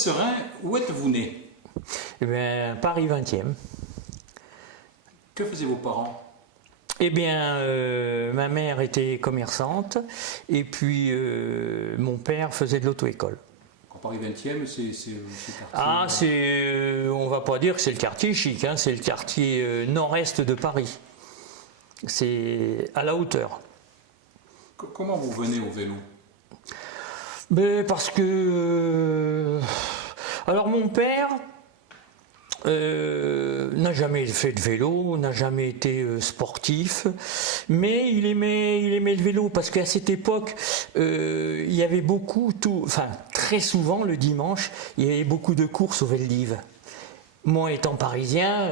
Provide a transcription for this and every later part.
Serein, où êtes-vous né? Eh bien, Paris 20e. Que faisaient vos parents? Eh bien, ma mère était commerçante et puis mon père faisait de l'auto-école. Quand Paris 20e, c'est quartier... Ah, on va pas dire que c'est le quartier chic, hein, c'est le quartier nord-est de Paris. C'est à la hauteur. Comment vous venez au vélo? Ben, parce que... alors mon père n'a jamais fait de vélo, n'a jamais été sportif, mais il aimait le vélo parce qu'à cette époque, il y avait très souvent le dimanche, il y avait beaucoup de courses au Veldiv. Moi étant parisien,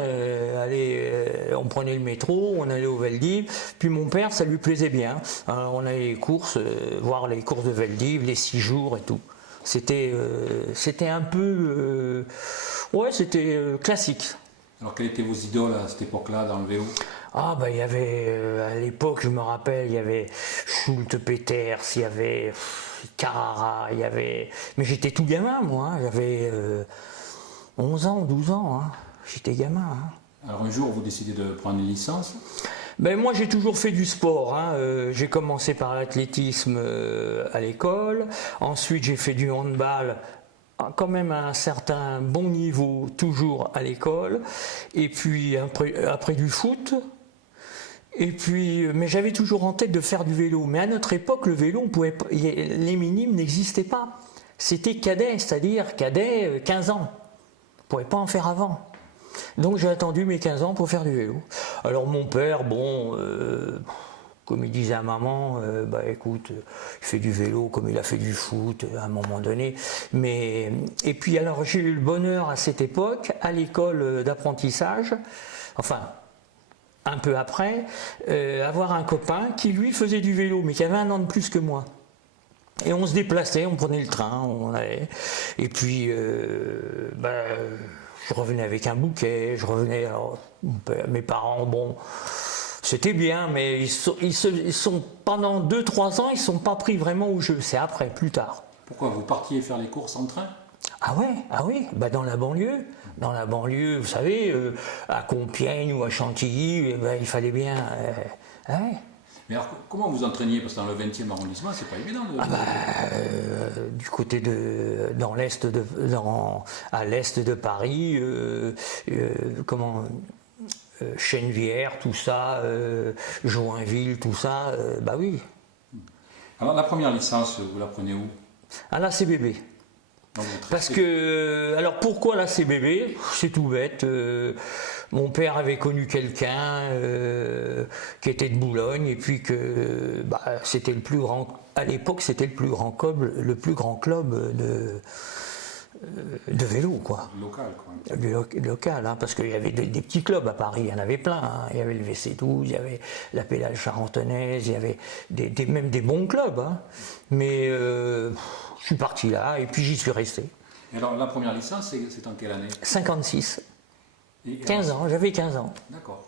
on prenait le métro, on allait au Veldiv, puis mon père ça lui plaisait bien. Alors, on allait les courses, voir les courses de Veldiv, les 6 jours et tout. C'était un peu... c'était classique. Alors quelles étaient vos idoles à cette époque-là dans le vélo? Ah il y avait, à l'époque je me rappelle, il y avait Schulte Peters, il y avait Carrara, il y avait... Mais j'étais tout gamin moi, j'avais 11 ans, 12 ans, hein. J'étais gamin. Hein. Alors un jour vous décidez de prendre une licence? Ben moi j'ai toujours fait du sport, hein. J'ai commencé par l'athlétisme à l'école, ensuite j'ai fait du handball quand même à un certain bon niveau toujours à l'école, et puis après du foot, et puis mais j'avais toujours en tête de faire du vélo, mais à notre époque le vélo les minimes n'existaient pas, c'était cadet, c'est-à-dire cadet 15 ans, on ne pouvait pas en faire avant. Donc j'ai attendu mes 15 ans pour faire du vélo. Alors mon père, comme il disait à maman, écoute, il fait du vélo comme il a fait du foot à un moment donné. Et puis alors j'ai eu le bonheur à cette époque, à l'école d'apprentissage, enfin un peu après, avoir un copain qui lui faisait du vélo, mais qui avait un an de plus que moi. Et on se déplaçait, on prenait le train, on allait. Et puis, je revenais avec un bouquet, alors, mes parents, c'était bien, mais ils sont pendant 2-3 ans, ils ne sont pas pris vraiment au jeu, c'est après, plus tard. Pourquoi? Vous partiez faire les courses en train? Ah oui, dans la banlieue, vous savez, à Compiègne ou à Chantilly, il fallait bien... Mais alors, comment vous entraîniez? Parce que dans le 20e arrondissement, c'est pas évident. Du côté dans l'est à l'est de Paris, Chennevières, tout ça, Joinville, tout ça, oui. Alors la première licence, vous la prenez où? À la CBB. Parce que, alors pourquoi la CBB? C'est tout bête. Mon père avait connu quelqu'un qui était de Boulogne et puis que c'était le plus grand. À l'époque, c'était le plus grand club de vélo, quoi. Local, quoi. Local, hein, parce qu'il y avait des petits clubs à Paris, il y en avait plein. Hein. Il y avait le VC12, il y avait la Pédale Charentonnaise, il y avait même des bons clubs. Hein. Mais je suis parti là et puis j'y suis resté. Et alors la première licence, c'est en quelle année? 56. 15 ans, j'avais 15 ans. D'accord.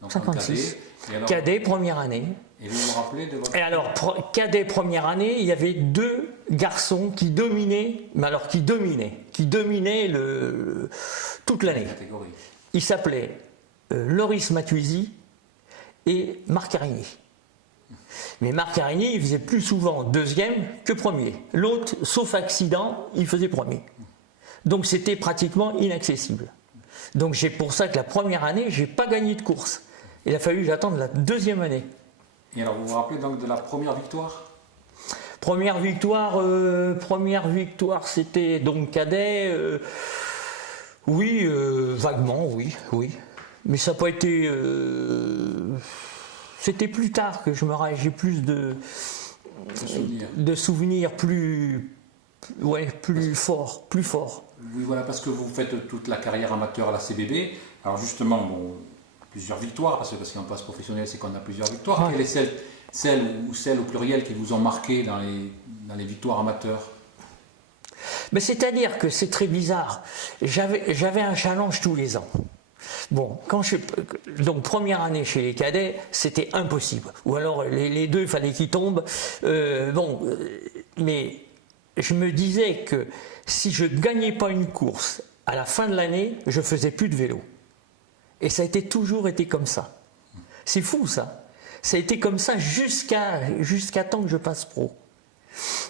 Donc 56. Cadet, cadet, première année. Et vous vous rappelez de votre... Et alors, cadet, première année, il y avait 2 garçons qui dominaient, toute l'année. Ils s'appelaient Loris Matuisi et Marc Arigny. Mais Marc Arigny, il faisait plus souvent deuxième que premier. L'autre, sauf accident, il faisait premier. Donc c'était pratiquement inaccessible. Donc c'est pour ça que la première année, j'ai pas gagné de course. Il a fallu que j'attende la deuxième année. Et alors vous vous rappelez donc de la première victoire? Première victoire, c'était donc cadet. Vaguement, oui. Mais ça n'a pas été. C'était plus tard que j'ai plus de souvenirs plus forts. Oui, voilà, parce que vous faites toute la carrière amateur à la CBB. Alors justement, plusieurs victoires, parce qu'en passe professionnel, c'est qu'on a plusieurs victoires. Ouais. Quelle est celle au pluriel qui vous ont marqué dans les victoires amateurs? Mais c'est-à-dire que c'est très bizarre. J'avais un challenge tous les ans. Donc première année chez les cadets, c'était impossible. Ou alors les deux, il fallait qu'ils tombent. Mais je me disais que si je ne gagnais pas une course, à la fin de l'année, je faisais plus de vélo. Et ça a toujours été comme ça. C'est fou ça. Ça a été comme ça jusqu'à temps que je passe pro.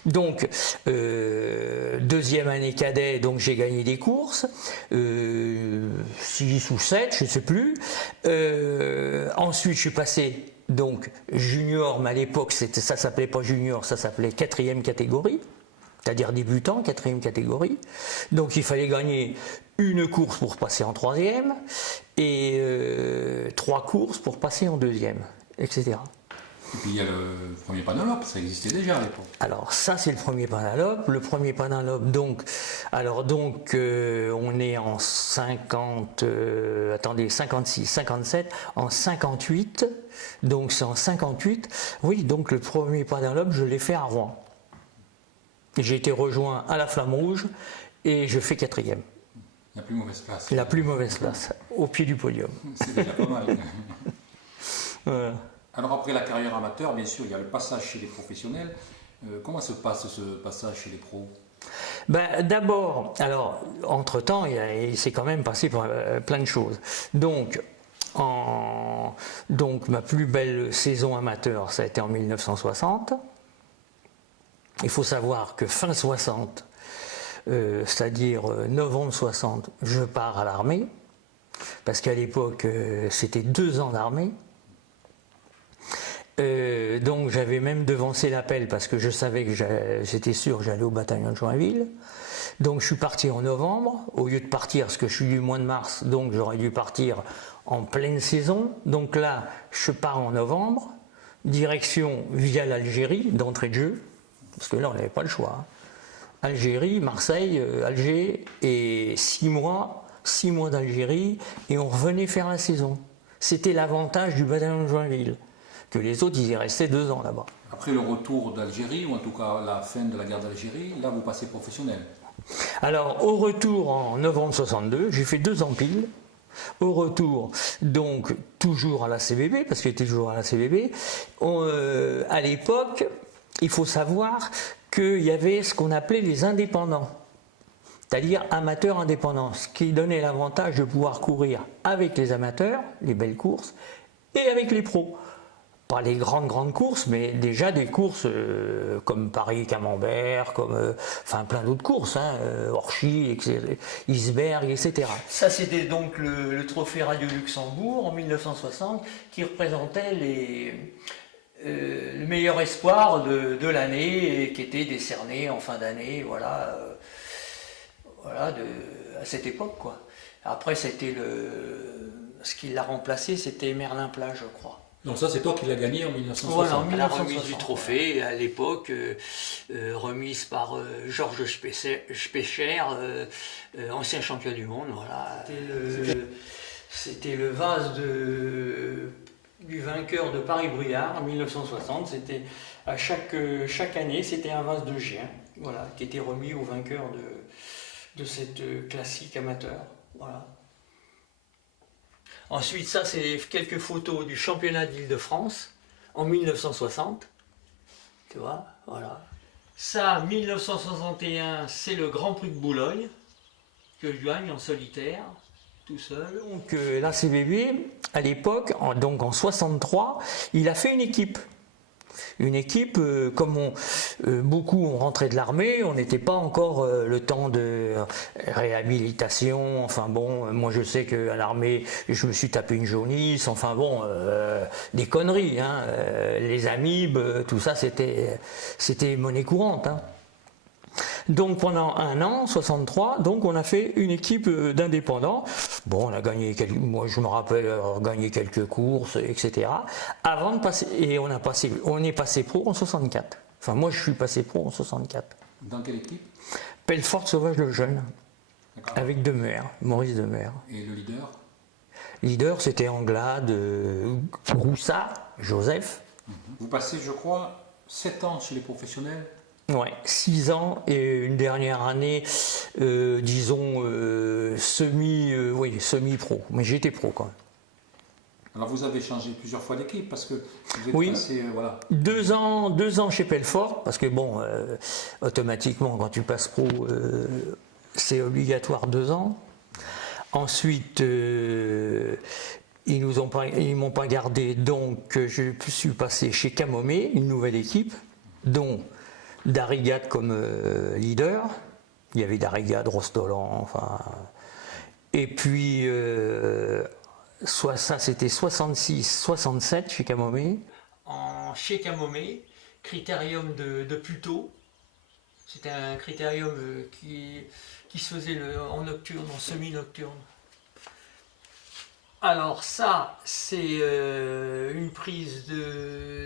Donc, deuxième année cadet, donc j'ai gagné des courses, 6 ou 7, je ne sais plus. Ensuite, je suis passé donc junior, mais à l'époque, ça s'appelait pas junior, ça s'appelait 4e catégorie, c'est-à-dire débutant, 4e catégorie. Donc, il fallait gagner une course pour passer en 3e et 3 courses pour passer en 2e, etc. Et puis il y a le premier Panalope, ça existait déjà à l'époque. Alors ça c'est le premier Panalope. Le premier Panalope donc, on est en 56, 57, en 58, donc c'est en 58. Oui, donc le premier Panalope je l'ai fait à Rouen. J'ai été rejoint à la Flamme Rouge et je fais 4e. La plus mauvaise place. La plus mauvaise place, au pied du podium. C'est déjà pas mal. Voilà. Alors après la carrière amateur, bien sûr, il y a le passage chez les professionnels. Comment se passe ce passage chez les pros? Ben, d'abord, alors, entre-temps, il s'est quand même passé par plein de choses. Donc, ma plus belle saison amateur, ça a été en 1960. Il faut savoir que fin 60, c'est-à-dire novembre 60, je pars à l'armée, parce qu'à l'époque, c'était 2 ans d'armée. Donc j'avais même devancé l'appel parce que je savais que j'étais sûr que j'allais au bataillon de Joinville. Donc je suis parti en novembre, au lieu de partir, parce que je suis du mois de mars, donc j'aurais dû partir en pleine saison. Donc là, je pars en novembre, direction via l'Algérie, d'entrée de jeu, parce que là on n'avait pas le choix. Hein. Algérie, Marseille, Alger, et 6 mois d'Algérie, et on revenait faire la saison. C'était l'avantage du bataillon de Joinville. Que les autres, ils y restaient 2 ans là-bas. Après le retour d'Algérie, ou en tout cas la fin de la guerre d'Algérie, là vous passez professionnel. Alors au retour en novembre 62, j'ai fait 2 ans pile. Au retour, donc toujours à la CBB, parce qu'il était toujours à la CBB. À l'époque, il faut savoir qu'il y avait ce qu'on appelait les indépendants. C'est-à-dire amateurs indépendants, ce qui donnait l'avantage de pouvoir courir avec les amateurs, les belles courses, et avec les pros. Pas les grandes courses, mais déjà des courses comme Paris-Camembert, comme plein d'autres courses, Orchy, Isberg, etc. Ça, c'était donc le trophée Radio Luxembourg en 1960 qui représentait le meilleur espoir de l'année et qui était décerné en fin d'année, à cette époque, quoi. Après, c'était ce qui l'a remplacé, c'était Merlin Plat, je crois. Donc ça, c'est toi qui l'as gagné en 1960. Voilà, en 1960. La remise du trophée, à l'époque, remise par Georges Specher, ancien champion du monde. Voilà. C'était le vase du vainqueur de Paris-Bruyard en 1960. C'était à chaque année, c'était un vase de Gien, voilà, qui était remis au vainqueur de cette classique amateur. Voilà. Ensuite, ça, c'est quelques photos du championnat d'Île-de-France en 1960. Tu vois, voilà. Ça, 1961, c'est le Grand Prix de Boulogne que je gagne en solitaire, tout seul. Donc, la CBB, à l'époque, donc en 63, il a fait une équipe. Une équipe, comme beaucoup ont rentré de l'armée, on n'était pas encore le temps de réhabilitation. Enfin bon, moi je sais qu'à l'armée, je me suis tapé une jaunisse. Enfin bon, des conneries. Hein, les amibes, tout ça, c'était monnaie courante. Hein. Donc pendant 1 an, 63, donc on a fait une équipe d'indépendants. Bon, on a gagné moi je me rappelle avoir gagné quelques courses, etc. Avant de passer, et on est passé pro en 64. Enfin moi je suis passé pro en 64. Dans quelle équipe? Pelfort Sauvage le Jeune, avec Demer, Maurice Demer. Et le leader? Leader, c'était Anglade, Groussat, Joseph. Vous passez, je crois, 7 ans chez les professionnels. Ouais, 6 ans et une dernière année, disons, semi-pro. Mais j'étais pro quand même. Alors vous avez changé plusieurs fois d'équipe parce que vous êtes Oui. passé, voilà. 2 ans chez Pelfort, parce que bon, automatiquement, quand tu passes pro, c'est obligatoire 2 ans. Ensuite, ils m'ont pas gardé, donc je suis passé chez Camomé, une nouvelle équipe, dont Darrigade comme leader. Il y avait Darrigade, Rostolan, enfin. Et puis, ça c'était 66-67 chez Camomé. Chez Camomé, critérium de Puteaux. C'était un critérium qui se faisait en nocturne, en semi-nocturne. Alors ça, c'est une prise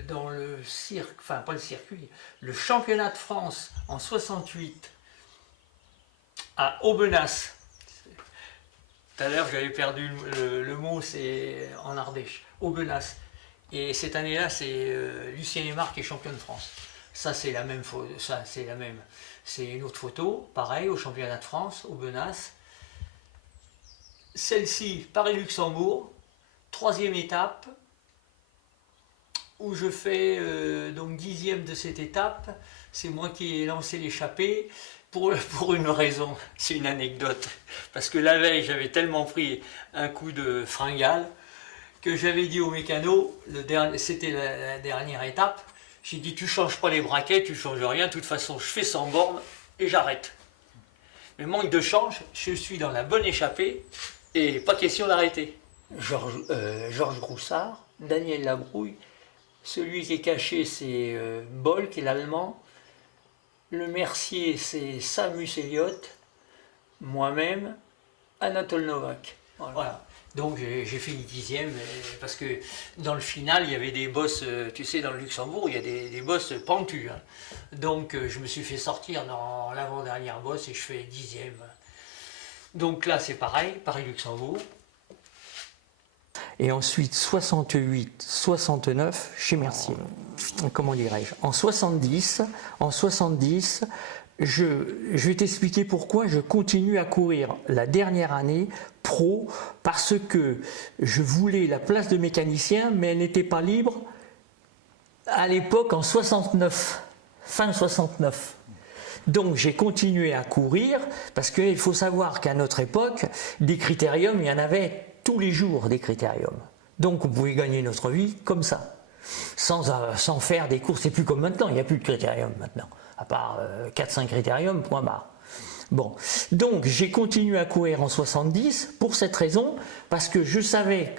dans le cirque, enfin pas le circuit, le championnat de France en 68 à Aubenas. Tout à l'heure, j'avais perdu le mot, c'est en Ardèche, Aubenas. Et cette année-là, c'est Lucien Aymar qui est champion de France. Ça, c'est la même photo, c'est une autre photo, pareil, au championnat de France, Aubenas. Celle-ci, Paris-Luxembourg, 3e étape, où je fais donc 10e de cette étape. C'est moi qui ai lancé l'échappée. Pour une raison, c'est une anecdote, parce que la veille j'avais tellement pris un coup de fringale que j'avais dit au mécano, c'était la dernière étape, j'ai dit tu changes pas les braquets, tu changes rien, de toute façon je fais 100 bornes et j'arrête. Mais manque de change, je suis dans la bonne échappée et pas question d'arrêter. Georges Roussard, Daniel Labrouille, celui qui est caché c'est Boll qui est l'allemand. Le Mercier, c'est Samus Elliott, moi-même, Anatole Novak. Voilà. Donc j'ai fini 10e, parce que dans le final, il y avait des bosses, tu sais, dans le Luxembourg, il y a des bosses pentues. Hein. Donc je me suis fait sortir dans l'avant-dernière bosse et je fais 10e. Donc là, c'est pareil, Paris-Luxembourg. Et ensuite 68, 69 chez Mercier. Comment dirais-je ? En 70, je vais t'expliquer pourquoi je continue à courir la dernière année pro, parce que je voulais la place de mécanicien, mais elle n'était pas libre à l'époque en 69, fin 69. Donc j'ai continué à courir, parce qu'il faut savoir qu'à notre époque, des critériums, il y en avait tous les jours des critériums. Donc on pouvait gagner notre vie comme ça, sans faire des courses. C'est plus comme maintenant, il n'y a plus de critérium maintenant, à part 4-5 critériums, point barre. Bon, donc j'ai continué à courir en 70 pour cette raison, parce que je savais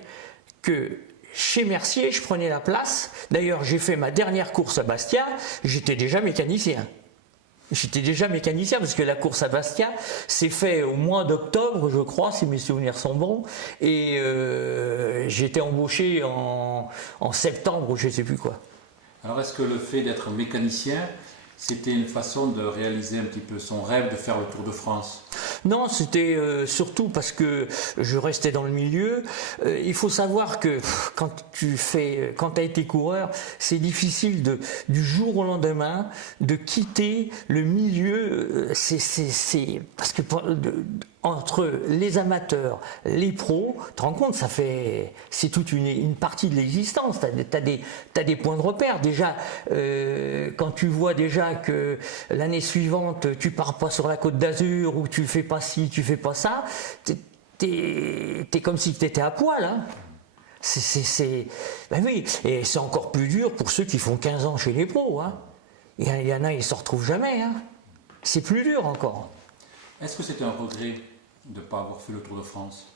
que chez Mercier, je prenais la place. D'ailleurs, j'ai fait ma dernière course à Bastia, j'étais déjà mécanicien. Parce que la course à Bastia s'est fait au mois d'octobre, je crois, si mes souvenirs sont bons, et j'étais embauché en septembre ou je ne sais plus quoi. Alors est-ce que le fait d'être mécanicien, c'était une façon de réaliser un petit peu son rêve de faire le Tour de France ? Non, c'était surtout parce que je restais dans le milieu. Il faut savoir que quand tu as été coureur, c'est difficile du jour au lendemain de quitter le milieu. C'est parce que entre les amateurs, les pros, tu te rends compte, c'est toute une partie de l'existence. T'as des points de repère. Déjà, quand tu vois déjà que l'année suivante, tu pars pas sur la Côte d'Azur, ou tu fais pas ci, tu fais pas ça, t'es comme si tu étais à poil. Hein. Ben oui, et c'est encore plus dur pour ceux qui font 15 ans chez les pros. Hein. Il y en a, ils se retrouvent jamais. Hein. C'est plus dur encore. Est-ce que c'était un regret de ne pas avoir fait le Tour de France ?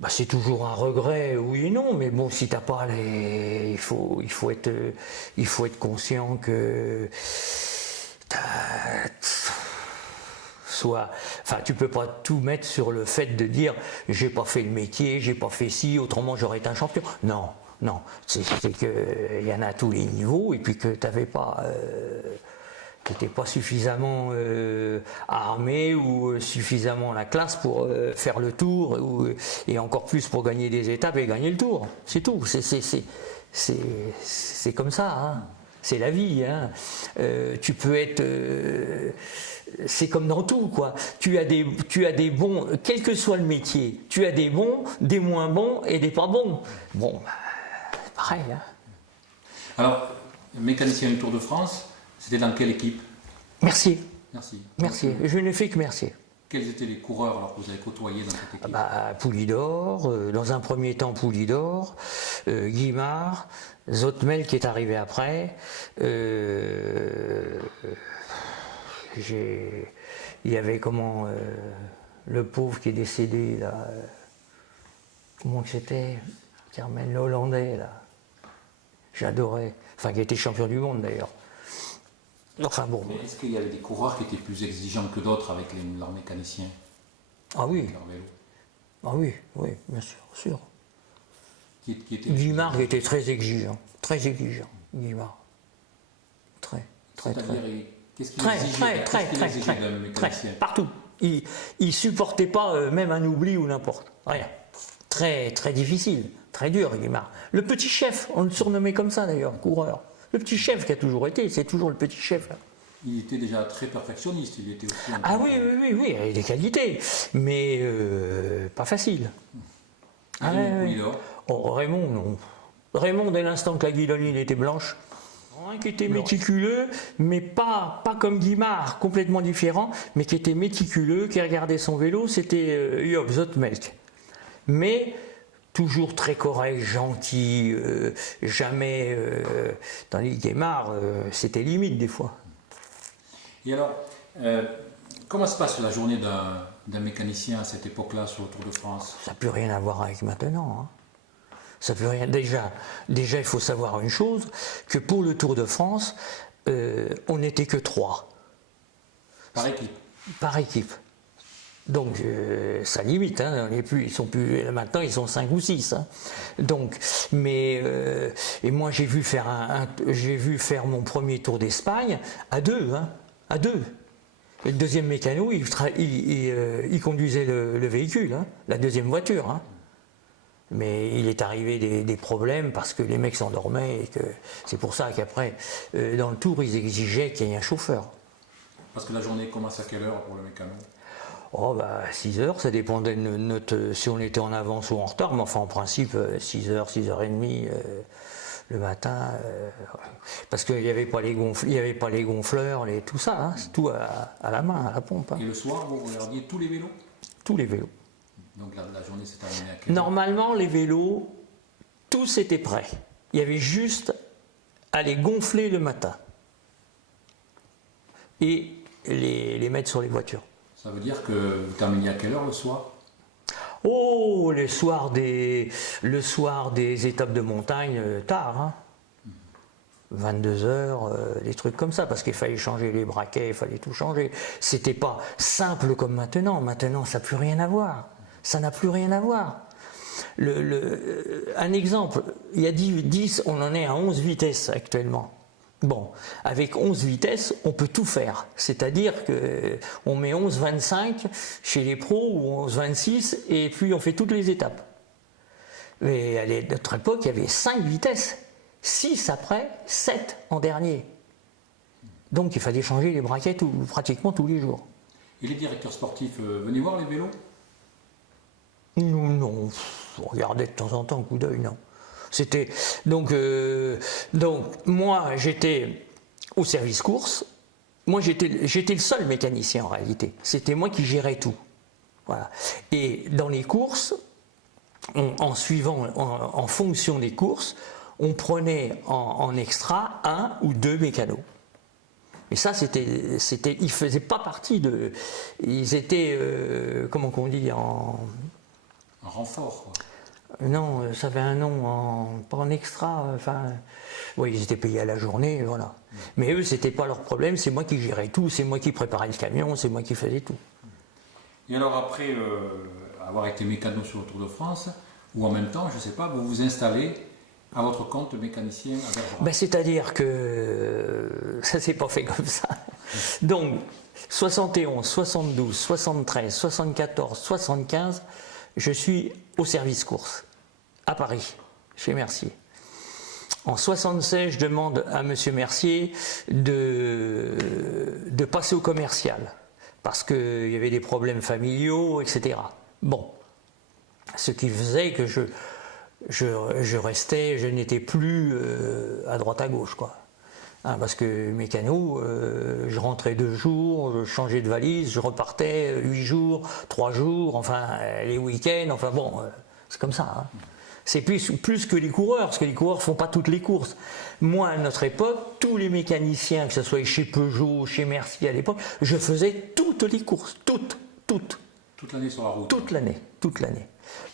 Bah, c'est toujours un regret, oui et non, mais bon, si t'as pas il faut être conscient que tu peux pas tout mettre sur le fait de dire j'ai pas fait le métier, j'ai pas fait ci, autrement j'aurais été un champion. Non, c'est que il y en a à tous les niveaux, et puis que t'avais pas qui n'était pas suffisamment armé ou suffisamment la classe pour faire le tour, et encore plus pour gagner des étapes et gagner le tour. C'est tout. C'est comme ça. Hein. c'est la vie. Hein. Tu peux être... c'est comme dans tout, quoi. Tu as des bons, quel que soit le métier, tu as des bons, des moins bons et des pas bons. Bon, bah, c'est pareil. Hein. Alors, mécanicien du Tour de France, c'était dans quelle équipe? Merci. Merci. Merci. Je n'ai fait que merci. Quels étaient les coureurs alors, que vous avez côtoyés dans cette équipe? Poulidor, dans un premier temps Poulidor, Guimard, Zottmel qui est arrivé après. Il y avait le pauvre qui est décédé là. Comment que c'était? Carmen, le Hollandais là. J'adorais. Enfin, qui était champion du monde d'ailleurs. Enfin bon. Mais est-ce qu'il y avait des coureurs qui étaient plus exigeants que d'autres avec leurs mécaniciens? Ah oui. Leur vélo. Ah oui, oui, bien sûr, sûr. Qui était Guimard était très exigeant, Guimard. Très. C'est-à-dire, qu'est-ce qu'il Très, exigeait d'un mécanicien? partout. Il supportait pas même un oubli ou n'importe. Rien. Très, très difficile, très dur, Guimard. Le petit chef, on le surnommait comme ça d'ailleurs, coureur. Le petit chef qui a toujours été, c'est toujours le petit chef. Là. Il était déjà très perfectionniste, il était aussi... Ah oui, il avait des qualités, mais pas facile. Oh, Raymond, non. Raymond, dès l'instant que la guidoline était blanche, qui était méticuleux, mais pas comme Guimard, complètement différent, mais qui était méticuleux, qui regardait son vélo, c'était Job Zottmelk. Mais toujours très correct, gentil, jamais... tandis que Guimard, c'était limite des fois. Et alors, comment se passe la journée d'un mécanicien à cette époque-là sur le Tour de France? Ça n'a plus rien à voir avec maintenant. Hein. Ça peut rien. Déjà, il faut savoir une chose, que pour le Tour de France, on n'était que 3. Par équipe? Par équipe. Donc, ça limite. Hein, maintenant, ils sont 5 ou 6. Hein. Donc, et moi, j'ai vu faire mon premier Tour d'Espagne à 2. Hein, à 2. Et le deuxième mécano, il conduisait le véhicule, hein, la deuxième voiture. Hein. Mais il est arrivé des problèmes parce que les mecs s'endormaient et que c'est pour ça qu'après, dans le Tour, ils exigeaient qu'il y ait un chauffeur. Parce que la journée commence à quelle heure pour le mécano? 6 heures, ça dépendait de si on était en avance ou en retard, mais enfin en principe 6 heures, 6h30 le matin, parce qu'il n'y avait pas les gonfleurs, tout ça, hein, c'est tout à la main, à la pompe. Hein. Et le soir, vous regardiez tous les vélos? Tous les vélos. Donc la journée s'est terminée à quelle heure? Normalement, les vélos, tous étaient prêts. Il y avait juste à les gonfler le matin et les mettre sur les voitures. Ça veut dire que vous terminiez à quelle heure le soir? Oh, le soir des étapes de montagne, tard, hein. 22h, des trucs comme ça, parce qu'il fallait changer les braquets, il fallait tout changer. C'était pas simple comme maintenant. Maintenant, ça n'a plus rien à voir. Ça n'a plus rien à voir. Un exemple, il y a 10, on en est à 11 vitesses actuellement. Bon, avec 11 vitesses, on peut tout faire. C'est-à-dire qu'on met 11-25 chez les pros ou 11-26 et puis on fait toutes les étapes. Mais à notre époque, il y avait 5 vitesses. 6 après, 7 en dernier. Donc il fallait changer les braquets pratiquement tous les jours. Et les directeurs sportifs venaient voir les vélos? Non, on regardait de temps en temps, un coup d'œil, non. C'était donc moi j'étais au service course. Moi j'étais le seul mécanicien en réalité. C'était moi qui gérais tout. Voilà. Et dans les courses, en fonction des courses, on prenait en extra 1 ou 2 mécanos. Et ça ils faisaient pas partie de. Ils étaient comment qu'on dit en renfort, quoi. Non, ça avait un nom, pas en extra, oui, ils étaient payés à la journée, voilà. Mais eux, c'était pas leur problème, c'est moi qui gérais tout, c'est moi qui préparais le camion, c'est moi qui faisais tout. Et alors après avoir été mécano sur le Tour de France, ou en même temps, je ne sais pas, vous vous installez à votre compte mécanicien à Bergerac? C'est-à-dire que ça s'est pas fait comme ça. Donc, 71, 72, 73, 74, 75, je suis au service course, à Paris, chez Mercier. En 76, je demande à M. Mercier de passer au commercial, parce qu'il y avait des problèmes familiaux, etc. Bon, ce qui faisait que je restais, je n'étais plus à droite à gauche, quoi. Hein, parce que mécano, je rentrais 2 jours, je changeais de valise, je repartais 8 jours, 3 jours, enfin les week-ends, enfin bon, c'est comme ça. Hein. C'est plus que les coureurs, parce que les coureurs ne font pas toutes les courses. Moi, à notre époque, tous les mécaniciens, que ce soit chez Peugeot, chez Mercier à l'époque, je faisais toutes les courses, toutes. Toute l'année sur la route. Toute l'année.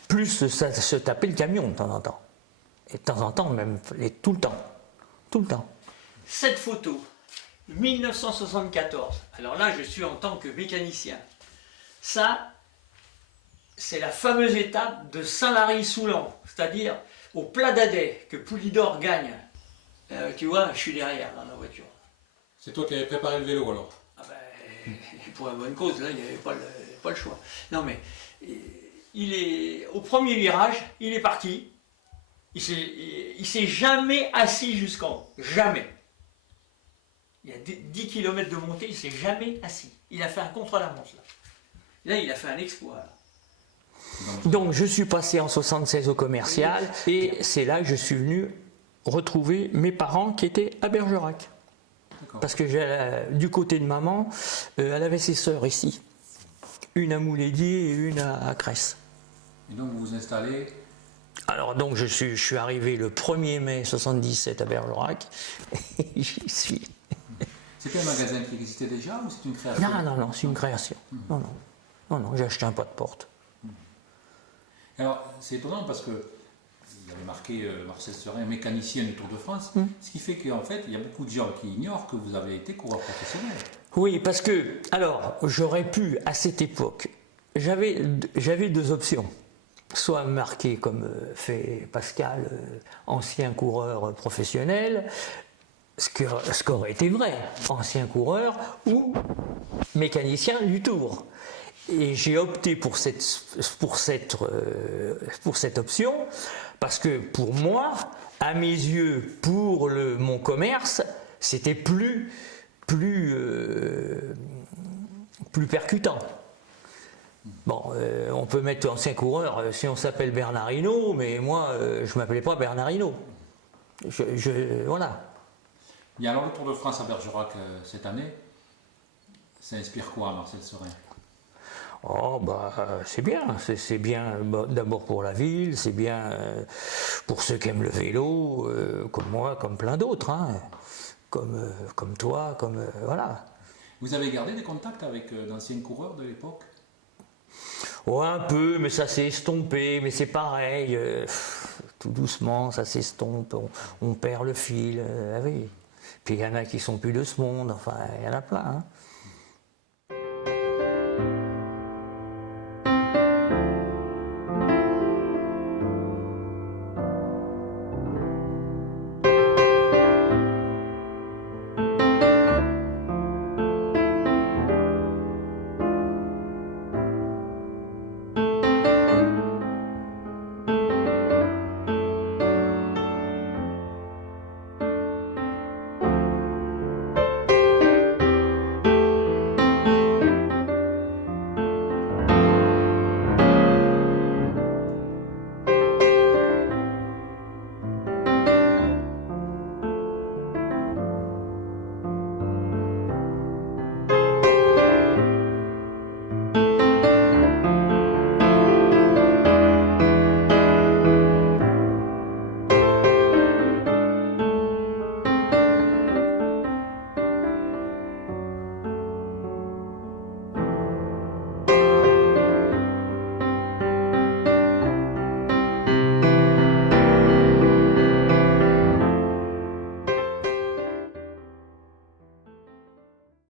Plus se taper le camion de temps en temps. Et de temps en temps, même tout le temps. Cette photo, 1974. Alors là, je suis en tant que mécanicien. Ça, c'est la fameuse étape de Saint-Lary-Soulan, c'est-à-dire au Plat d'Adet, que Poulidor gagne. Tu vois, je suis derrière dans la voiture. C'est toi qui avais préparé le vélo alors? Ah ben, pour la bonne cause, là, il n'y avait pas le choix. Non mais, il est au premier virage, il est parti. Il s'est jamais assis jusqu'en haut. Jamais. Il y a 10 km de montée, il ne s'est jamais assis. Il a fait un contre-la-montre là. Là, il a fait un exploit. Là. Donc, je suis passé en 76 au commercial et c'est là que je suis venu retrouver mes parents qui étaient à Bergerac. Parce que du côté de maman, elle avait ses sœurs ici. Une à Mouledier et une à Cresse. Et donc, vous vous installez? Alors donc je suis arrivé le 1er mai 77 à Bergerac et j'y suis. C'était un magasin qui existait déjà ou c'est une création? Non, c'est une création. Non, j'ai acheté un pas de porte. Alors c'est étonnant parce que vous avez marqué Marcel Serein, mécanicien du Tour de France, ce qui fait qu'en fait il y a beaucoup de gens qui ignorent que vous avez été coureur professionnel. Oui, parce que, alors j'aurais pu à cette époque, j'avais 2 options. Soit marqué comme fait Pascal, ancien coureur professionnel, ce qui aurait été vrai, ancien coureur ou mécanicien du Tour. Et j'ai opté pour cette option parce que pour moi, à mes yeux, pour mon commerce, c'était plus percutant. Bon, on peut mettre ancien coureur si on s'appelle Bernard Hinault, mais moi, je ne m'appelais pas Bernard Hinault. Voilà. Et alors le Tour de France à Bergerac cette année, ça inspire quoi, Marcel Serein? Oh, c'est bien. C'est bien d'abord pour la ville, c'est bien pour ceux qui aiment le vélo, comme moi, comme plein d'autres, hein, comme toi, voilà. Vous avez gardé des contacts avec d'anciens coureurs de l'époque? Oh, un peu, mais ça s'est estompé, mais c'est pareil, tout doucement, ça s'estompe, on perd le fil, oui. Puis il y en a qui sont plus de ce monde, enfin, il y en a plein. Hein.